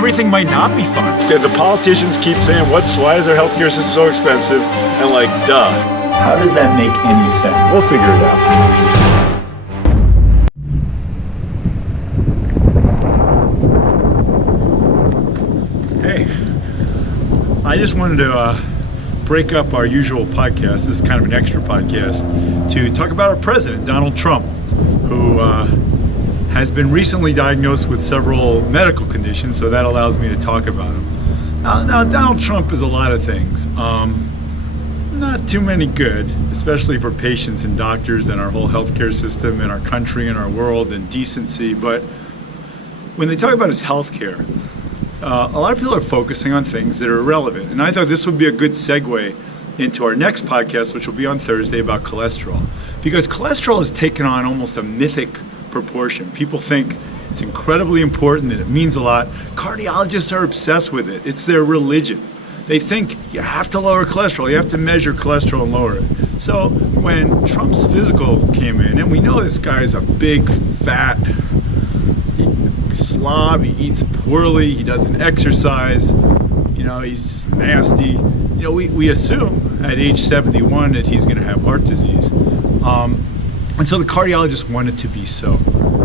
everything might not be fun. Yeah, the politicians keep saying, why is our healthcare system so expensive? And like, duh. How does that make any sense? We'll figure it out. Hey, I just wanted to break up our usual podcast. This is kind of an extra podcast to talk about our president, Donald Trump, who has been recently diagnosed with several medical conditions, so that allows me to talk about him. Now Donald Trump is a lot of things. Not too many good, especially for patients and doctors and our whole healthcare system and our country and our world and decency. But when they talk about his healthcare, a lot of people are focusing on things that are irrelevant. And I thought this would be a good segue into our next podcast, which will be on Thursday, about cholesterol. Because cholesterol has taken on almost a mythic proportion. People think it's incredibly important and it means a lot. Cardiologists are obsessed with it. It's their religion. They think you have to lower cholesterol, you have to measure cholesterol and lower it. So when Trump's physical came in, and we know this guy is a big, fat slob, he eats poorly, he doesn't exercise, he's just nasty. We assume at age 71 that he's going to have heart disease. And so the cardiologists want it to be so.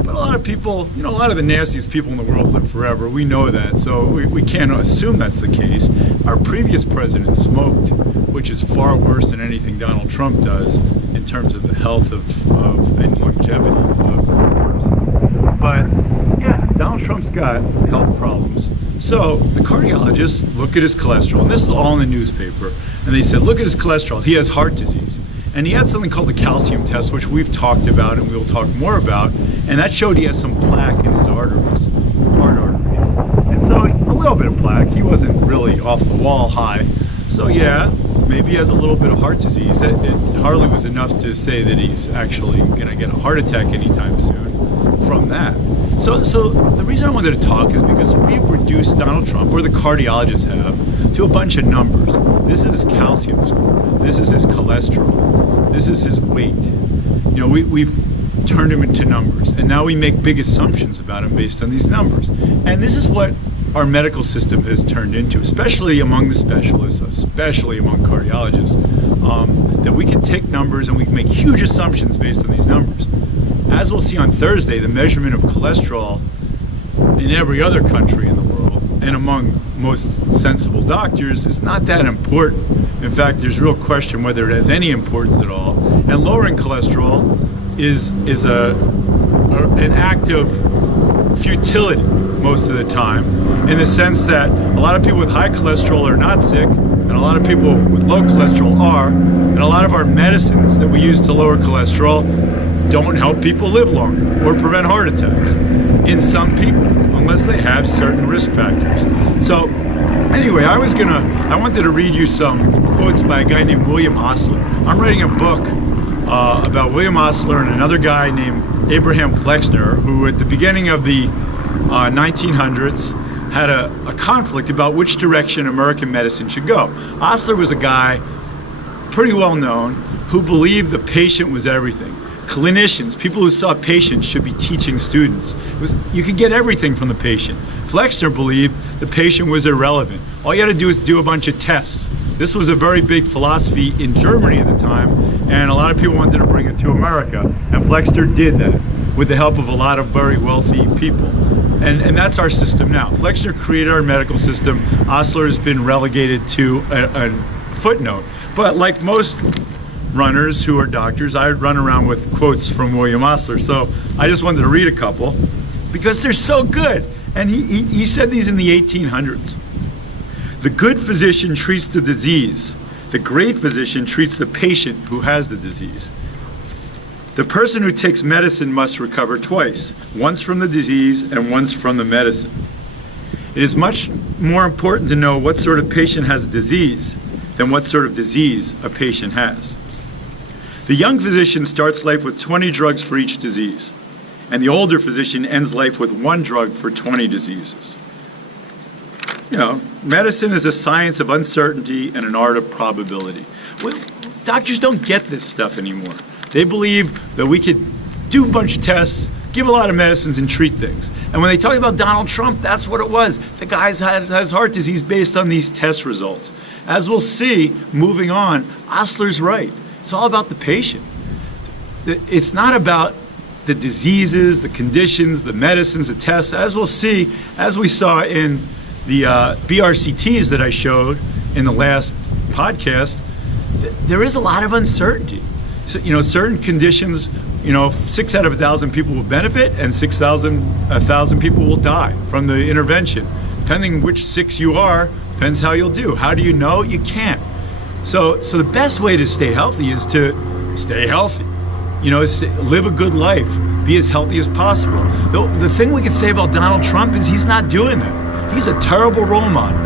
But a lot of people, a lot of the nastiest people in the world live forever. We know that, so we can't assume that's the case. Our previous president smoked, which is far worse than anything Donald Trump does in terms of the health and longevity of the person. But yeah, Donald Trump's got health problems. So the cardiologists look at his cholesterol, and this is all in the newspaper, and they said, look at his cholesterol, he has heart disease. And he had something called the calcium test, which we've talked about and we'll talk more about, and that showed he has some plaque in his arteries, heart arteries. And so a little bit of plaque, he wasn't really off the wall high. So yeah, maybe he has a little bit of heart disease. That it hardly was enough to say that he's actually going to get a heart attack anytime soon from that. So the reason I wanted to talk is because we've reduced Donald Trump, or the cardiologists have, to a bunch of numbers. This is his calcium score. This is his cholesterol. This is his weight. We've turned him into numbers, and now we make big assumptions about him based on these numbers. And this is what our medical system has turned into, especially among the specialists, especially among cardiologists, that we can take numbers and we can make huge assumptions based on these numbers. As we'll see on Thursday, the measurement of cholesterol in every other country in the world and among most sensible doctors is not that important. In fact, there's real question whether it has any importance at all. And lowering cholesterol is an act of futility most of the time, in the sense that a lot of people with high cholesterol are not sick, and a lot of people with low cholesterol are, and a lot of our medicines that we use to lower cholesterol don't help people live longer or prevent heart attacks in some people, unless they have certain risk factors. So anyway, I wanted to read you some quotes by a guy named William Osler. I'm writing a book about William Osler and another guy named Abraham Flexner, who at the beginning of the 1900s had a conflict about which direction American medicine should go. Osler was a guy pretty well known who believed the patient was everything. Clinicians, people who saw patients, should be teaching students. You could get everything from the patient. Flexner believed the patient was irrelevant. All you had to do is do a bunch of tests. This was a very big philosophy in Germany at the time, and a lot of people wanted to bring it to America, and Flexner did that with the help of a lot of very wealthy people. And that's our system now. Flexner created our medical system. Osler has been relegated to a footnote. But like most runners who are doctors, I run around with quotes from William Osler. So I just wanted to read a couple because they're so good. And he said these in the 1800s. The good physician treats the disease. The great physician treats the patient who has the disease. The person who takes medicine must recover twice, once from the disease and once from the medicine. It is much more important to know what sort of patient has a disease than what sort of disease a patient has. The young physician starts life with 20 drugs for each disease, and the older physician ends life with 1 drug for 20 diseases. Medicine is a science of uncertainty and an art of probability. Well, doctors don't get this stuff anymore. They believe that we could do a bunch of tests, give a lot of medicines and treat things. And when they talk about Donald Trump, that's what it was. The guy has heart disease based on these test results. As we'll see, moving on, Osler's right. It's all about the patient. It's not about the diseases, the conditions, the medicines, the tests. As we'll see, as we saw in the BRCTs that I showed in the last podcast, there is a lot of uncertainty. So, certain conditions, 6 out of 1,000 people will benefit and 1,000 people will die from the intervention. Depending which 6 you are, depends how you'll do. How do you know? You can't. So the best way to stay healthy is to stay healthy. Live a good life. Be as healthy as possible. The thing we can say about Donald Trump is he's not doing that. He's a terrible role model.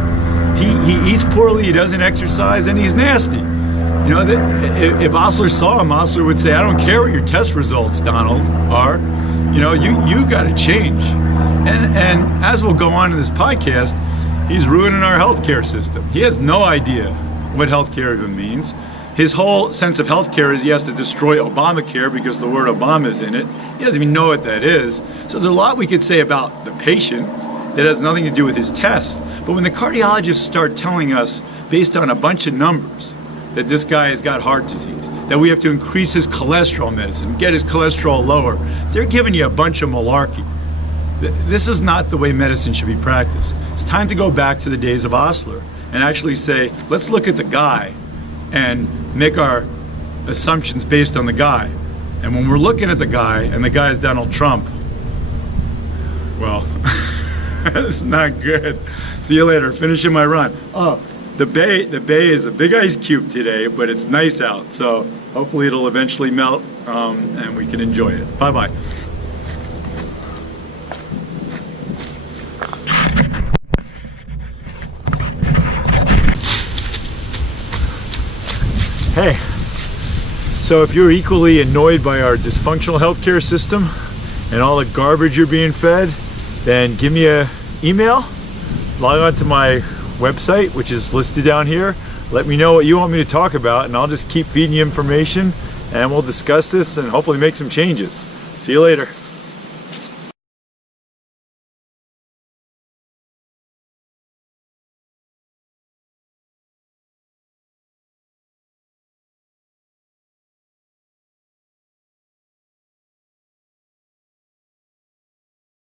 He eats poorly, he doesn't exercise, and he's nasty. If Osler saw him, Osler would say, I don't care what your test results, Donald, are. You got to change. And as we'll go on in this podcast, he's ruining our healthcare system. He has no idea what healthcare even means. His whole sense of healthcare is he has to destroy Obamacare because the word Obama is in it. He doesn't even know what that is. So there's a lot we could say about the patient that has nothing to do with his test. But when the cardiologists start telling us, based on a bunch of numbers, that this guy has got heart disease, that we have to increase his cholesterol medicine, get his cholesterol lower, they're giving you a bunch of malarkey. This is not the way medicine should be practiced. It's time to go back to the days of Osler and actually say, let's look at the guy and make our assumptions based on the guy. And when we're looking at the guy, and the guy is Donald Trump, well, it's not good. See you later. Finishing my run. Oh, the bay is a big ice cube today, but it's nice out. So hopefully it'll eventually melt and we can enjoy it. Bye-bye. Hey, so if you're equally annoyed by our dysfunctional healthcare system and all the garbage you're being fed, then give me an email, log on to my website, which is listed down here. Let me know what you want me to talk about, and I'll just keep feeding you information, and we'll discuss this and hopefully make some changes. See you later.